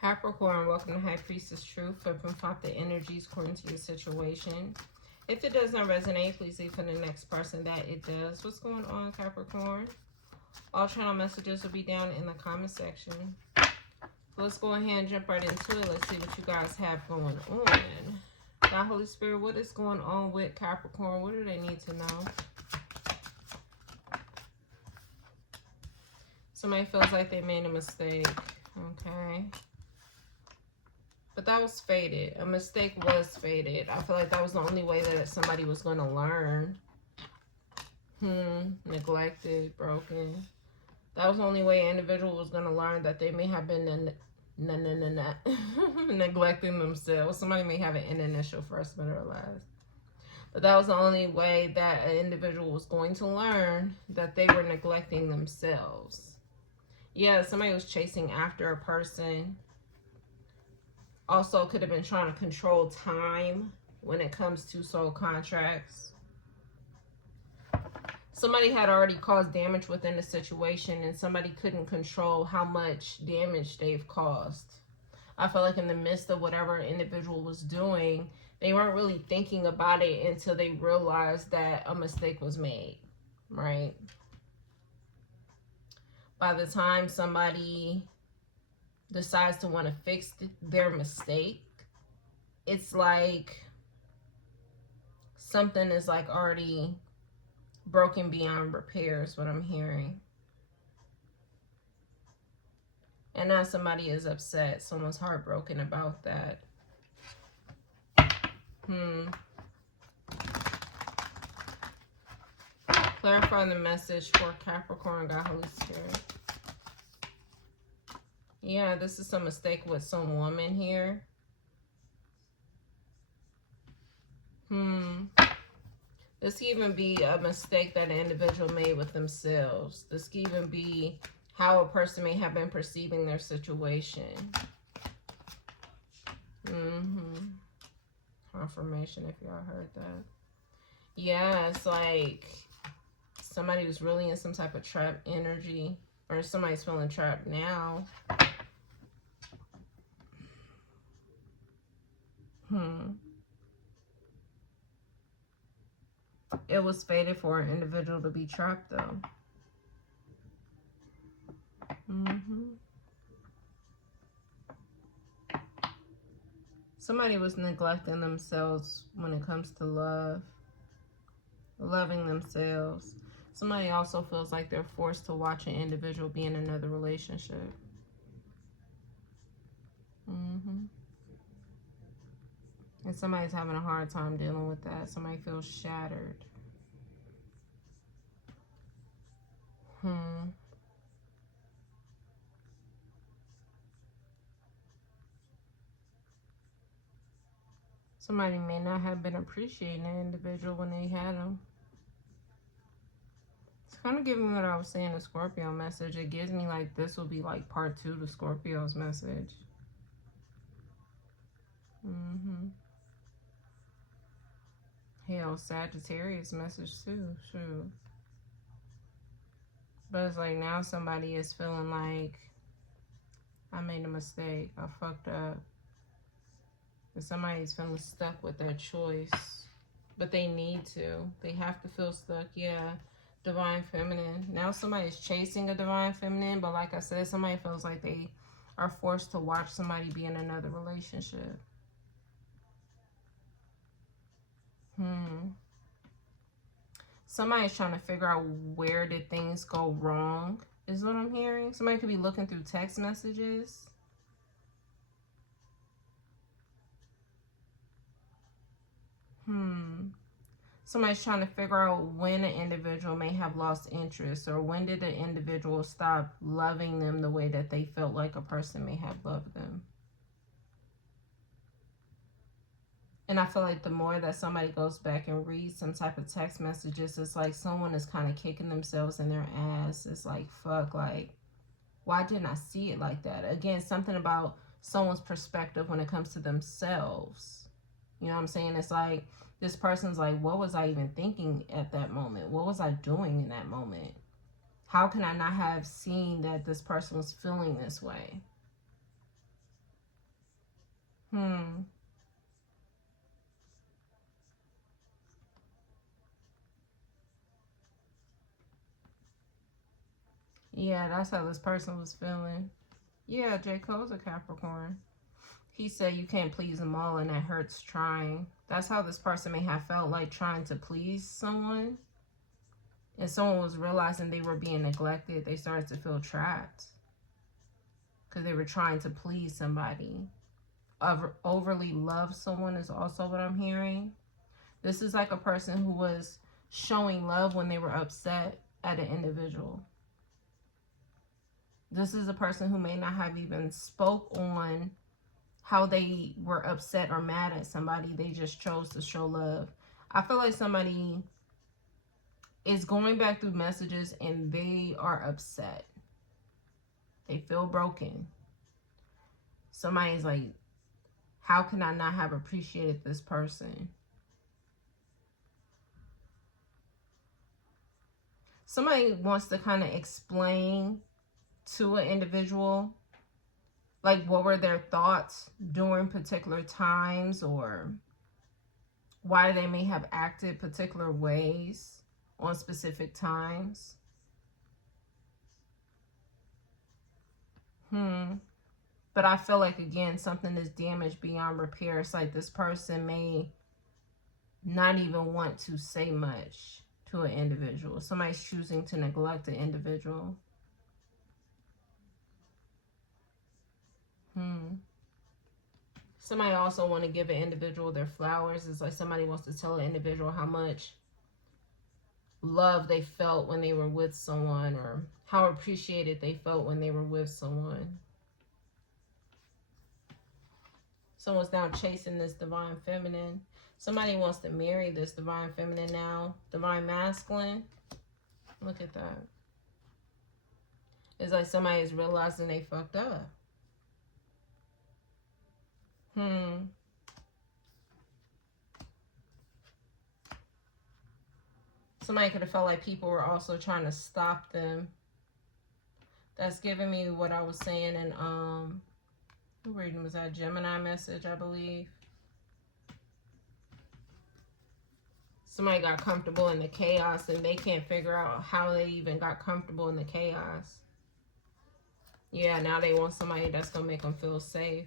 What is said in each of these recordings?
Capricorn, welcome to High Priestess Truth. Flip and flop the energies according to your situation. If it does not resonate, please leave for the next person that it does. What's going on, Capricorn? All channel messages will be down in the comment section. Let's go ahead and jump right into it. Let's see what you guys have going on. God, Holy Spirit, what is going on with Capricorn? What do they need to know? Somebody feels like they made a mistake. Okay. But that was fated. A mistake was fated. I feel like that was the only way that somebody was going to learn. Neglected, broken. That was the only way an individual was going to learn that they may have been neglecting themselves. Somebody may have an initial first, middle, or last. But that was the only way that an individual was going to learn that they were neglecting themselves. Yeah, somebody was chasing after a person. Also could have been trying to control time when it comes to soul contracts. Somebody had already caused damage within the situation and somebody couldn't control how much damage they've caused. I feel like in the midst of whatever individual was doing, they weren't really thinking about it until they realized that a mistake was made, right? By the time somebody decides to want to fix their mistake, it's like something is like already broken beyond repair is what I'm hearing. And now somebody is upset. Someone's heartbroken about that. Clarify the message for Capricorn, God, Holy Spirit. Yeah, this is some mistake with some woman here. This could even be a mistake that an individual made with themselves. This could even be how a person may have been perceiving their situation. Confirmation if y'all heard that. Yeah, it's like somebody was really in some type of trap energy. Or somebody's feeling trapped now. It was fated for an individual to be trapped, though. Somebody was neglecting themselves when it comes to love. Loving themselves. Somebody also feels like they're forced to watch an individual be in another relationship. And somebody's having a hard time dealing with that. Somebody feels shattered. Somebody may not have been appreciating an individual when they had them. It's kind of giving me what I was saying, the Scorpio message. It gives me like this will be like part 2 to Scorpio's message. Hell, Sagittarius message too. Shoot. But it's like now somebody is feeling like I made a mistake. I fucked up. And somebody's feeling stuck with that choice. But they need to. They have to feel stuck. Yeah. Divine Feminine. Now somebody's chasing a Divine Feminine. But like I said, somebody feels like they are forced to watch somebody be in another relationship. Somebody's trying to figure out where did things go wrong, is what I'm hearing. Somebody could be looking through text messages. Somebody's trying to figure out when an individual may have lost interest, or when did an individual stop loving them the way that they felt like a person may have loved them. And I feel like the more that somebody goes back and reads some type of text messages, it's like someone is kind of kicking themselves in their ass. It's like, fuck, like, why didn't I see it like that? Again, something about someone's perspective when it comes to themselves. You know what I'm saying? It's like, this person's like, what was I even thinking at that moment? What was I doing in that moment? How can I not have seen that this person was feeling this way? Hmm. Yeah, that's how this person was feeling. Yeah, J. Cole's a Capricorn. He said you can't please them all and that hurts trying. That's how this person may have felt, like trying to please someone. And someone was realizing they were being neglected. They started to feel trapped because they were trying to please somebody. Overly love someone is also what I'm hearing. This is like a person who was showing love when they were upset at an individual. This is a person who may not have even spoke on how they were upset or mad at somebody. They just chose to show love. I feel like somebody is going back through messages and they are upset. They feel broken. Somebody's like, how can I not have appreciated this person? Somebody wants to kind of explain to an individual, like, what were their thoughts during particular times, or why they may have acted particular ways on specific times. But I feel like, again, something is damaged beyond repair. It's like this person may not even want to say much to an individual. Somebody's choosing to neglect an individual. Somebody also want to give an individual their flowers. It's like somebody wants to tell an individual how much love they felt when they were with someone, or how appreciated they felt when they were with someone. Someone's now chasing this divine feminine. Somebody wants to marry this divine feminine now. Divine masculine. Look at that. It's like somebody's realizing they fucked up. Somebody could have felt like people were also trying to stop them. That's giving me what I was saying in who reading was that? Gemini message, I believe. Somebody got comfortable in the chaos and they can't figure out how they even got comfortable in the chaos. Yeah, now they want somebody that's going to make them feel safe.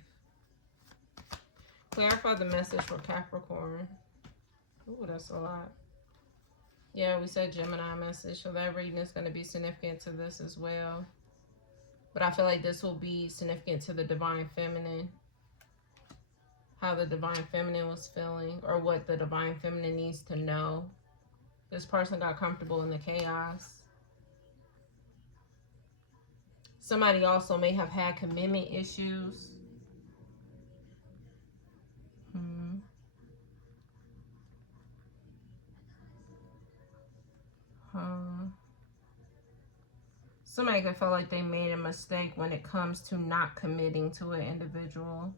Clarify the message for Capricorn. Ooh, that's a lot. Yeah, we said Gemini message, so that reading is going to be significant to this as well. But I feel like this will be significant to the divine feminine. How the divine feminine was feeling, or what the divine feminine needs to know. This person got comfortable in the chaos. Somebody also may have had commitment issues. Somebody could feel like they made a mistake when it comes to not committing to an individual.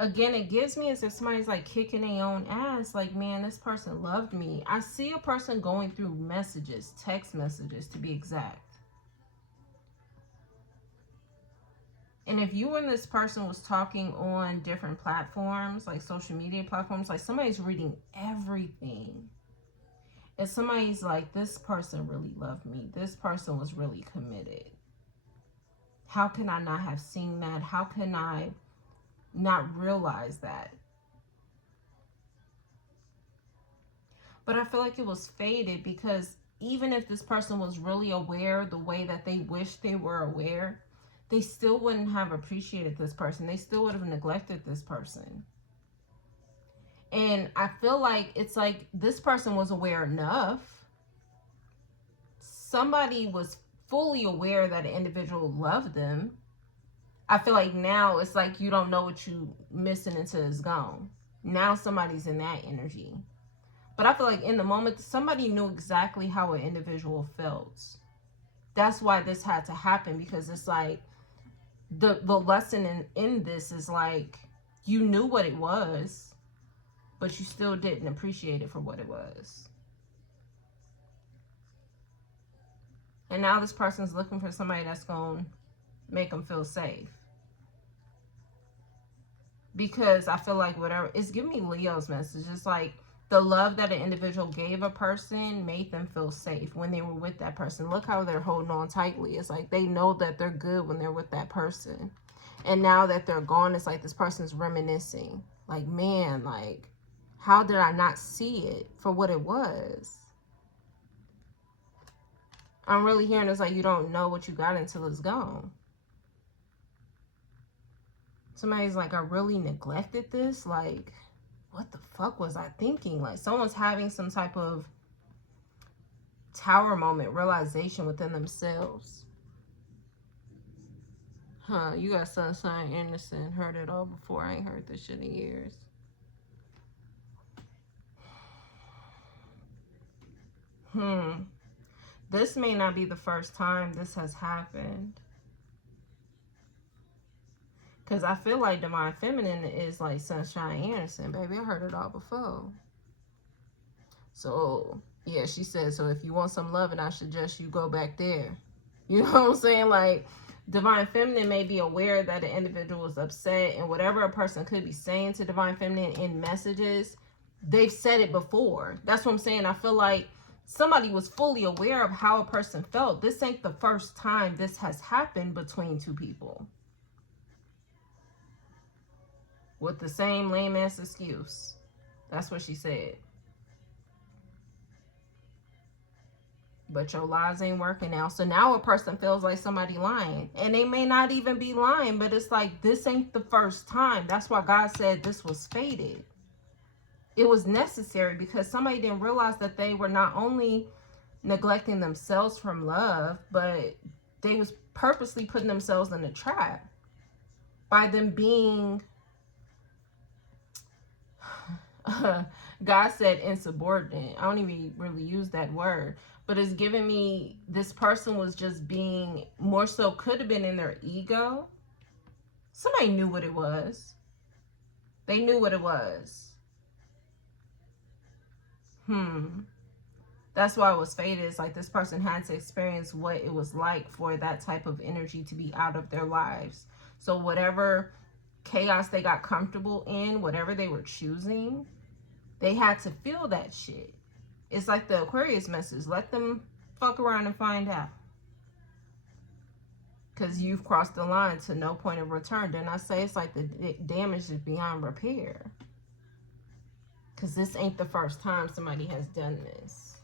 Again, it gives me as if somebody's like kicking their own ass. Like, man, this person loved me. I see a person going through messages, text messages to be exact. And if you and this person was talking on different platforms, like social media platforms, like somebody's reading everything. And somebody's like, this person really loved me. This person was really committed. How can I not have seen that? How can I not realize that? But I feel like it was faded, because even if this person was really aware the way that they wish they were aware, they still wouldn't have appreciated this person. They still would have neglected this person. And I feel like it's like this person was aware enough. Somebody was fully aware that an individual loved them. I feel like now it's like you don't know what you missing until it's gone. Now somebody's in that energy. But I feel like in the moment, somebody knew exactly how an individual felt. That's why this had to happen, because it's like the lesson in this is like, you knew what it was, but you still didn't appreciate it for what it was. And now this person's looking for somebody that's going to make them feel safe. because I feel like whatever, it's giving me Leo's message. It's like the love that an individual gave a person made them feel safe when they were with that person. Look how they're holding on tightly. It's like they know that they're good when they're with that person. And now that they're gone, it's like this person's reminiscing. Like, man, like, how did I not see it for what it was? I'm really hearing it's like you don't know what you got until it's gone. Somebody's like, I really neglected this. Like, what the fuck was I thinking? Like, someone's having some type of tower moment, realization within themselves. Huh, you got Sun Sign Anderson. Heard it all before. I ain't heard this shit in years. This may not be the first time this has happened. Because I feel like Divine Feminine is like Sunshine Anderson. Baby, I heard it all before. So, yeah, she said, so if you want some loving, I suggest you go back there. You know what I'm saying? Like, Divine Feminine may be aware that an individual is upset, and whatever a person could be saying to Divine Feminine in messages, they've said it before. That's what I'm saying. I feel like somebody was fully aware of how a person felt. This ain't the first time this has happened between two people with the same lame ass excuse. That's what she said. But your lies ain't working now. So now a person feels like somebody lying. And they may not even be lying, but it's like, this ain't the first time. That's why God said this was fated. It was necessary because somebody didn't realize that they were not only neglecting themselves from love, but they was purposely putting themselves in a trap by them being, God said insubordinate. I don't even really use that word, but it's giving me this person was just being more so, could have been in their ego. Somebody knew what it was. They knew what it was. That's why it was fated. It's like this person had to experience what it was like for that type of energy to be out of their lives. So whatever chaos they got comfortable in, whatever they were choosing, they had to feel that shit. It's like the Aquarius message. Let them fuck around and find out. Because you've crossed the line to no point of return. Then I say it's like the damage is beyond repair. Because this ain't the first time somebody has done this.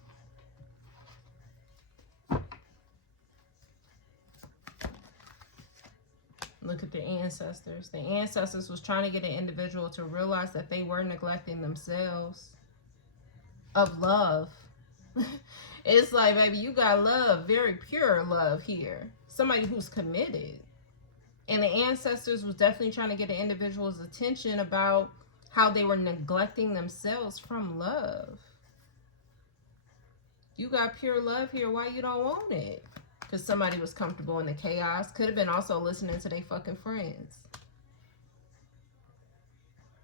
Look at the ancestors. The ancestors was trying to get an individual to realize that they were neglecting themselves of love. It's like, baby, you got love, very pure love here. Somebody who's committed. And the ancestors was definitely trying to get an individual's attention about how they were neglecting themselves from love. You got pure love here. Why you don't want it? Because somebody was comfortable in the chaos. Could have been also listening to their fucking friends.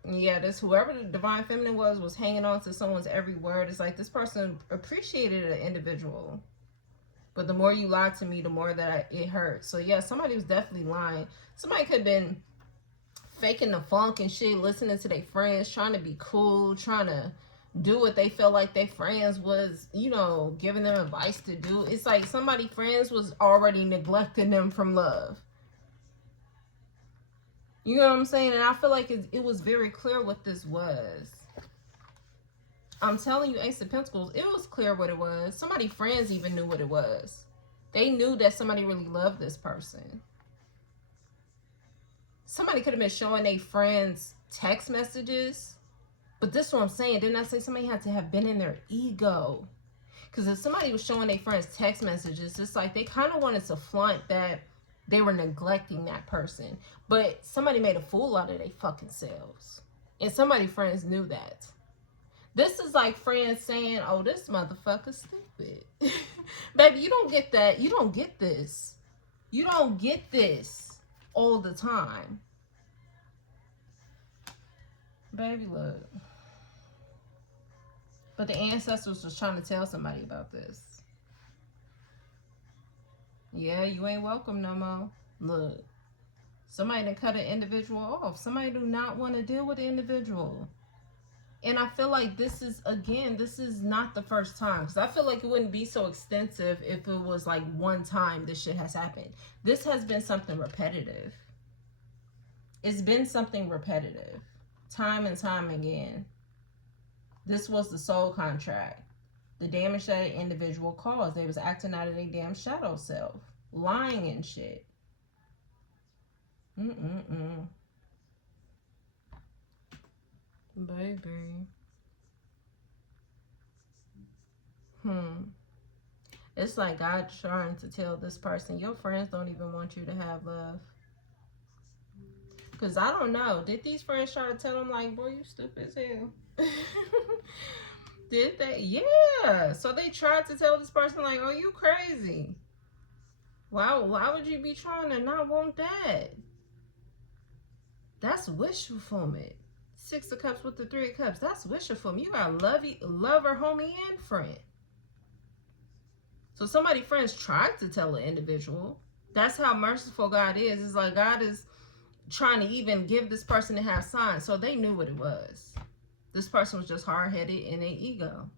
Yeah, this whoever the Divine Feminine was hanging on to someone's every word. It's like this person appreciated an individual. But the more you lie to me, the more that it hurts. So yeah, somebody was definitely lying. Somebody could have been faking the funk and shit, listening to their friends, trying to be cool, trying to do what they felt like their friends was, you know, giving them advice to do. It's like somebody friends was already neglecting them from love. You know what I'm saying? And I feel like it was very clear what this was. I'm telling you, Ace of Pentacles, it was clear what it was. Somebody friends even knew what it was. They knew that somebody really loved this person. Somebody could have been showing their friends text messages. But this is what I'm saying. Didn't I say somebody had to have been in their ego? Because if somebody was showing their friends text messages, it's like they kind of wanted to flaunt that they were neglecting that person. But somebody made a fool out of their fucking selves. And somebody's friends knew that. This is like friends saying, oh, this motherfucker's stupid. Baby, you don't get that. You don't get this. You don't get this all the time. Baby, look. But the ancestors was trying to tell somebody about this. Yeah, you ain't welcome no more. Look. Somebody to cut an individual off. Somebody do not want to deal with the individual. And I feel like this is, again, this is not the first time. Because I feel like it wouldn't be so extensive if it was like one time this shit has happened. This has been something repetitive. It's been something repetitive. Time and time again. This was the soul contract. The damage that an individual caused. They was acting out of their damn shadow self. Lying and shit. Baby. It's like God trying to tell this person, your friends don't even want you to have love. Because I don't know. Did these friends try to tell them, like, boy, you stupid as hell? Did they? Yeah. So they tried to tell this person, like, oh, you crazy. Why would you be trying to not want that? That's wish fulfillment. 6 of Cups with the 3 of Cups. That's wish fulfillment. You got lover, homie, and friend. So somebody friends tried to tell an individual. That's how merciful God is. It's like God is trying to even give this person to have signs. So they knew what it was. This person was just hard-headed in their ego.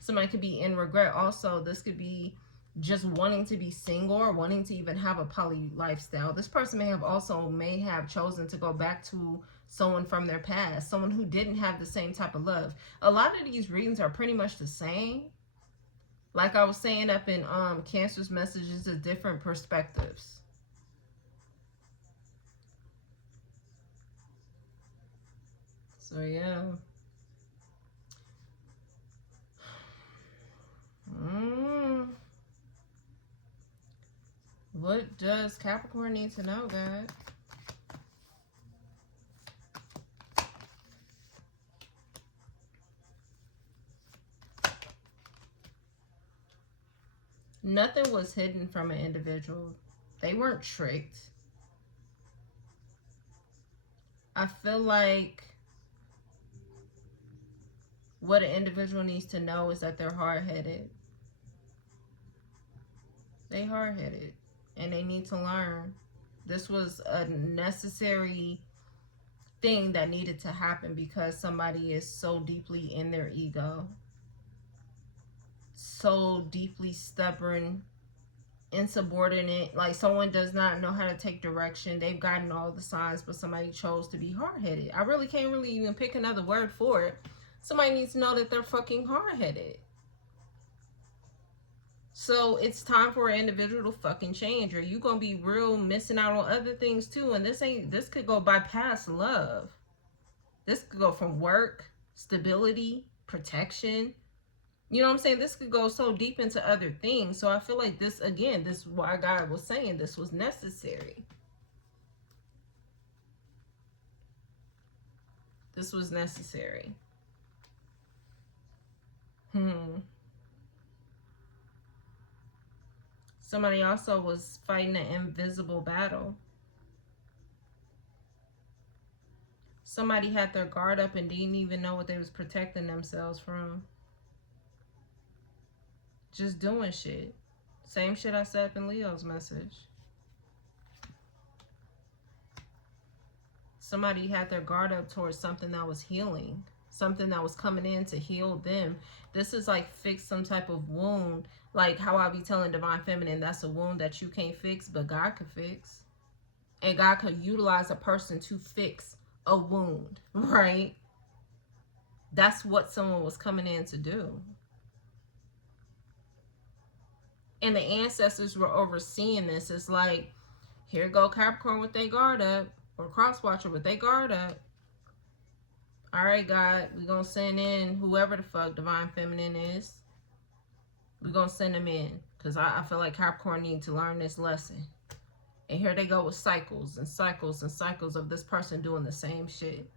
Somebody could be in regret. Also, this could be just wanting to be single or wanting to even have a poly lifestyle. This person may have chosen to go back to someone from their past, someone who didn't have the same type of love. A lot of these readings are pretty much the same. Like I was saying up in Cancer's messages, the different perspectives. So yeah. What does Capricorn need to know, God? Nothing was hidden from an individual. They weren't tricked. I feel like what an individual needs to know is that they're hard-headed. They hard-headed. And they need to learn. This was a necessary thing that needed to happen because somebody is so deeply in their ego. So deeply stubborn, insubordinate, like someone does not know how to take direction. They've gotten all the signs, but somebody chose to be hard-headed. I really can't even pick another word for it. Somebody needs to know that they're fucking hard-headed. So it's time for an individual to fucking change, or you gonna be real missing out on other things too. And this could go bypass love. This could go from work, stability, protection. You know what I'm saying? This could go so deep into other things. So I feel like this, again, this is why God was saying this was necessary. This was necessary. Somebody also was fighting an invisible battle. Somebody had their guard up and didn't even know what they was protecting themselves from. Just doing shit. Same shit I said in Leo's message. Somebody had their guard up towards something that was healing. Something that was coming in to heal them. This is like fix some type of wound. Like how I be telling Divine Feminine, that's a wound that you can't fix, but God could fix. And God could utilize a person to fix a wound, right? That's what someone was coming in to do. And the ancestors were overseeing this. It's like, here go Capricorn with their guard up, or Crosswatcher with their guard up. All right, God, we're going to send in whoever the fuck Divine Feminine is. We're going to send them in. Because I feel like Capricorn needs to learn this lesson. And here they go with cycles and cycles and cycles of this person doing the same shit.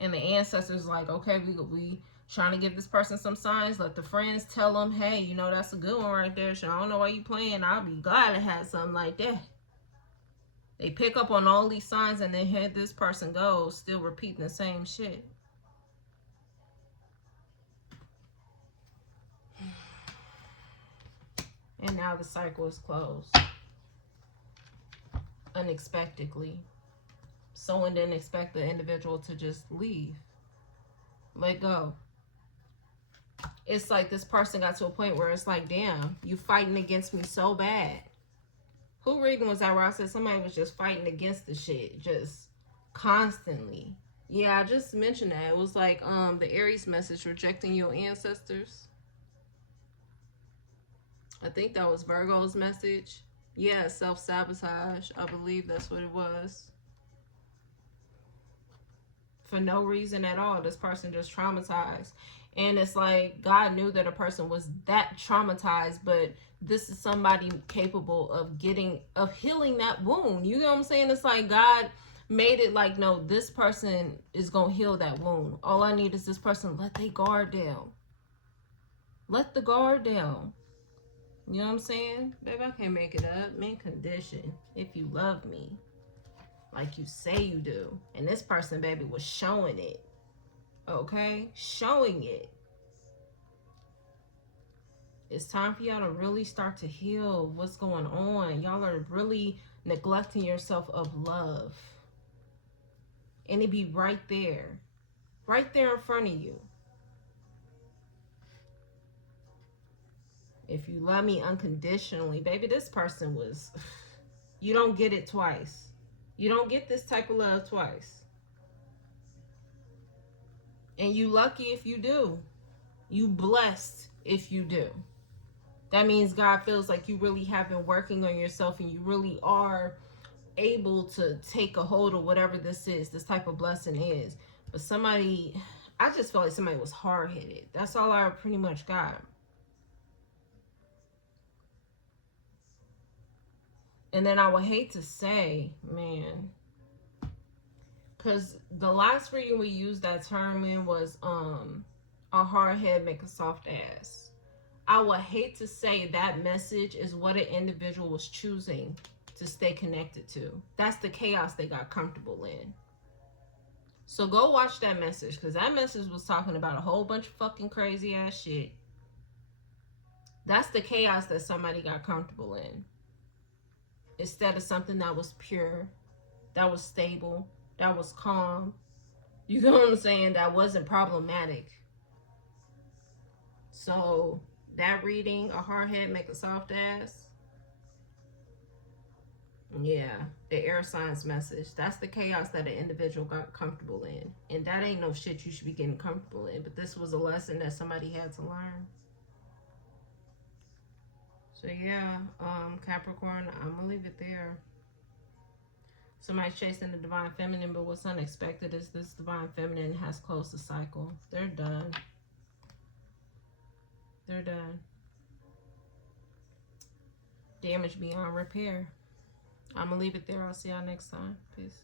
And the ancestors like, okay, we trying to give this person some signs. Let the friends tell them, hey, you know, that's a good one right there. So I don't know why you playing. I'll be glad to have something like that. They pick up on all these signs and then here this person goes, still repeating the same shit. And now the cycle is closed. unexpectedly. Someone didn't expect the individual to just leave. Let go. It's like this person got to a point where it's like, damn, you fighting against me so bad. Who reading was that where I said somebody was just fighting against the shit, just constantly? Yeah, I just mentioned that. It was like the Aries message, rejecting your ancestors. I think that was Virgo's message. Yeah, self-sabotage. I believe that's what it was. For no reason at all. This person just traumatized. And it's like God knew that a person was that traumatized, but this is somebody capable of healing that wound. You know what I'm saying? It's like God made it like, no, this person is gonna heal that wound. All I need is this person let their guard down. Let the guard down. You know what I'm saying? Baby, I can't make it up. Mint condition. If you love me like you say you do. And this person, baby, was showing it. Okay? Showing it. It's time for y'all to really start to heal what's going on. Y'all are really neglecting yourself of love. And it be right there. Right there in front of you. If you love me unconditionally, baby, this person was... You don't get it twice. You don't get this type of love twice. And you lucky if you do. You blessed if you do. That means God feels like you really have been working on yourself and you really are able to take a hold of whatever this is, this type of blessing is. But somebody, I just feel like somebody was hard-headed. That's all I pretty much got. And then I would hate to say, man, because the last reading we used that term in was a hard head make a soft ass. I would hate to say that message is what an individual was choosing to stay connected to. That's the chaos they got comfortable in. So go watch that message, because that message was talking about a whole bunch of fucking crazy ass shit. That's the chaos that somebody got comfortable in. Instead of something that was pure, that was stable, that was calm. You know what I'm saying? That wasn't problematic. So that reading, a hard head make a soft ass. Yeah, the air signs message. That's the chaos that an individual got comfortable in. And that ain't no shit you should be getting comfortable in. But this was a lesson that somebody had to learn. So yeah, Capricorn, I'm gonna leave it there. Somebody's chasing the divine feminine, but what's unexpected is this divine feminine has closed the cycle. They're done. They're done. Damage beyond repair. I'm gonna leave it there. I'll see y'all next time. Peace.